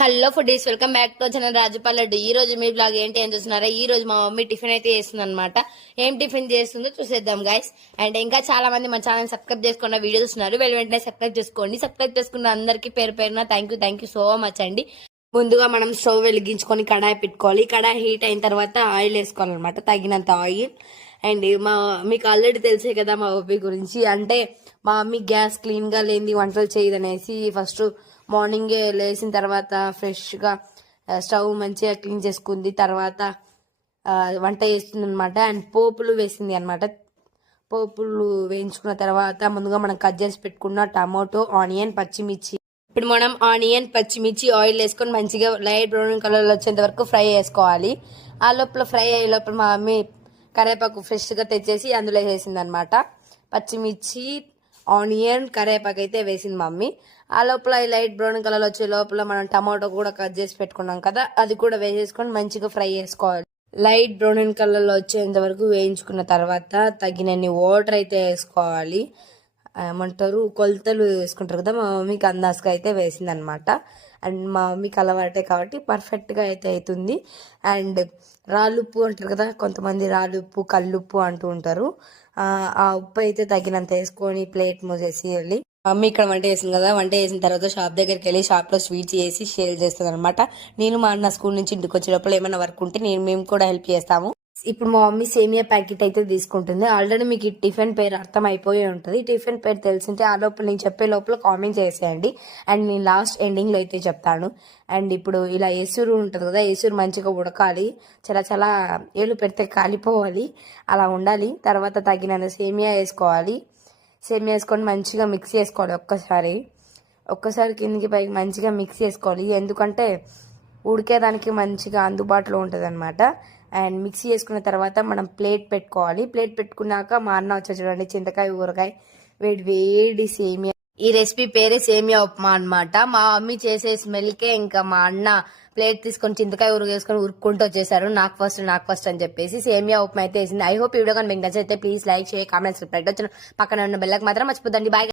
Hello foodies, welcome back to channel Rajupaleddy. ఈ రోజు మీ blog ఏంటి అని చూస్తున్నారా? ఈ రోజు మా మమ్మీ టిఫిన్ అయితే చేస్తుంది అనమాట. ఏం టిఫిన్ చేస్తుందో చూసేద్దాం గైస్. అండ్ ఇంకా చాలా మంది మా ఛానల్ సబ్స్క్రైబ్ చేసుకున్న వీడియో చూస్తున్నారు. వెంటనే సబ్స్క్రైబ్ చేసుకోండి. సబ్స్క్రైబ్ చేసుకున్న అందరికీ పేరు పేరున థ్యాంక్ యూ సో మచ్ అండి. ముందుగా మనం స్టవ్ వెలిగించుకొని కడాయి పెట్టుకోవాలి. కడాయి హీట్ అయిన తర్వాత ఆయిల్ వేసుకోవాలన్నమాట, తగినంత ఆయిల్. అండ్ మీకు ఆల్రెడీ తెలిసే కదా మా మమ్మీ గురించి. అంటే మా మమ్మీ గ్యాస్ క్లీన్ గా లేని వంటలు చేయదనేసి ఫస్ట్ మార్నింగే లేచిన తర్వాత ఫ్రెష్గా స్టవ్ మంచిగా క్లీన్ చేసుకుంది. తర్వాత వంట చేస్తుంది అనమాట. అండ్ పోపులు వేసింది అనమాట. పోపులు వేయించుకున్న తర్వాత ముందుగా మనం కట్ చేసి పెట్టుకున్న టమాటో, ఆనియన్, పచ్చిమిర్చి. ఇప్పుడు మనం ఆనియన్, పచ్చిమిర్చి ఆయిల్ వేసుకొని మంచిగా లైట్ బ్రౌన్ కలర్ వచ్చేంత వరకు ఫ్రై చేసుకోవాలి. ఆ లోపల ఫ్రై అయ్యే లోపల మా మమ్మీ కరివేపాకు ఫ్రెష్గా తెచ్చేసి అందులో వేసింది అనమాట. పచ్చిమిర్చి, ఆనియన్, కరివేపాకు అయితే వేసింది మమ్మీ. ఆ లోపల లైట్ బ్రౌన్ కలర్ వచ్చే లోపల మనం టమాటో కూడా కట్ చేసి పెట్టుకున్నాం కదా, అది కూడా వేసేసుకొని మంచిగా ఫ్రై చేసుకోవాలి. లైట్ బ్రౌన్ కలర్ లో వచ్చేంత వరకు వేయించుకున్న తర్వాత తగినన్ని వాటర్ అయితే వేసుకోవాలి. ఏమంటారు, కొలతలు వేసుకుంటారు కదా, మా మమ్మీకి అందాజుగా అయితే వేసింది అనమాట. అండ్ మా మమ్మీకి అలవాటే కాబట్టి పర్ఫెక్ట్గా అయితే అవుతుంది. అండ్ రాళ్ళుప్పు అంటారు కదా, కొంతమంది రాళ్ళుప్పు, కల్లుప్పు అంటూ ఉంటారు. ఆ ఉప్పు అయితే తగినంత వేసుకొని ప్లేట్ మూసేసి వెళ్ళి మమ్మీ ఇక్కడ వంట చేసింది కదా, వంట చేసిన తర్వాత షాప్ దగ్గరికి వెళ్ళి షాప్ లో స్వీట్స్ చేసి షేర్ చేస్తుంది అనమాట. నేను మా అన్న స్కూల్ నుంచి ఇంటికి వచ్చే లోపల ఏమైనా వర్క్ ఉంటే మేము కూడా హెల్ప్ చేస్తాము. ఇప్పుడు మా మమ్మీ సేమియా ప్యాకెట్ అయితే తీసుకుంటుంది. ఆల్రెడీ మీకు ఈ టిఫిన్ పేరు అర్థం అయిపోయి ఉంటుంది. టిఫిన్ పేరు తెలిసింటే ఆ లోపల నేను చెప్పే లోపల కామెంట్ చేసేయండి. అండ్ నేను లాస్ట్ ఎండింగ్ లో అయితే చెప్తాను. అండ్ ఇప్పుడు ఇలా ఎసురు ఉంటుంది కదా, ఎసురు మంచిగా ఉడకాలి. చాలా చాలా ఏళ్ళు పెడితే కాలిపోవాలి, అలా ఉండాలి. తర్వాత తగినంత సేమియా వేసుకోవాలి. సేమియా వేసుకొని మంచిగా మిక్స్ చేసుకోవాలి. ఒక్కసారి కిందికి పైకి మంచిగా మిక్స్ చేసుకోవాలి. ఎందుకంటే ఉడికేదానికి మంచిగా అందుబాటులో ఉంటుంది అనమాట. అండ్ మిక్స్ చేసుకున్న తర్వాత మనం ప్లేట్ పెట్టుకోవాలి. ప్లేట్ పెట్టుకున్నాక మా అన్న వచ్చి చూడండి, చింతకాయ, ఊరగాయ, వేడి వేడి సేమియా. ఈ రెసిపీ పేరే సేమియా ఉప్మా అనమాట. మా మమ్మీ చేసే స్మెల్కే ఇంకా మా అన్న ప్లేట్ తీసుకొని చింతకాయ ఊరగాయ వేసుకొని ఉరుక్కుంటూ వచ్చేసారు, నాకు ఫస్ట్ అని చెప్పేసి. సేమియా ఉప్మా అయితే వేసింది. ఐ హోప్ ఈ వీడియో కానీ మీకు నచ్చితే please like, share, comment, subscribe. వచ్చిన పక్కన ఉన్న బెల్లకు మాత్రం మర్చిపోద్దండి. బాయ్.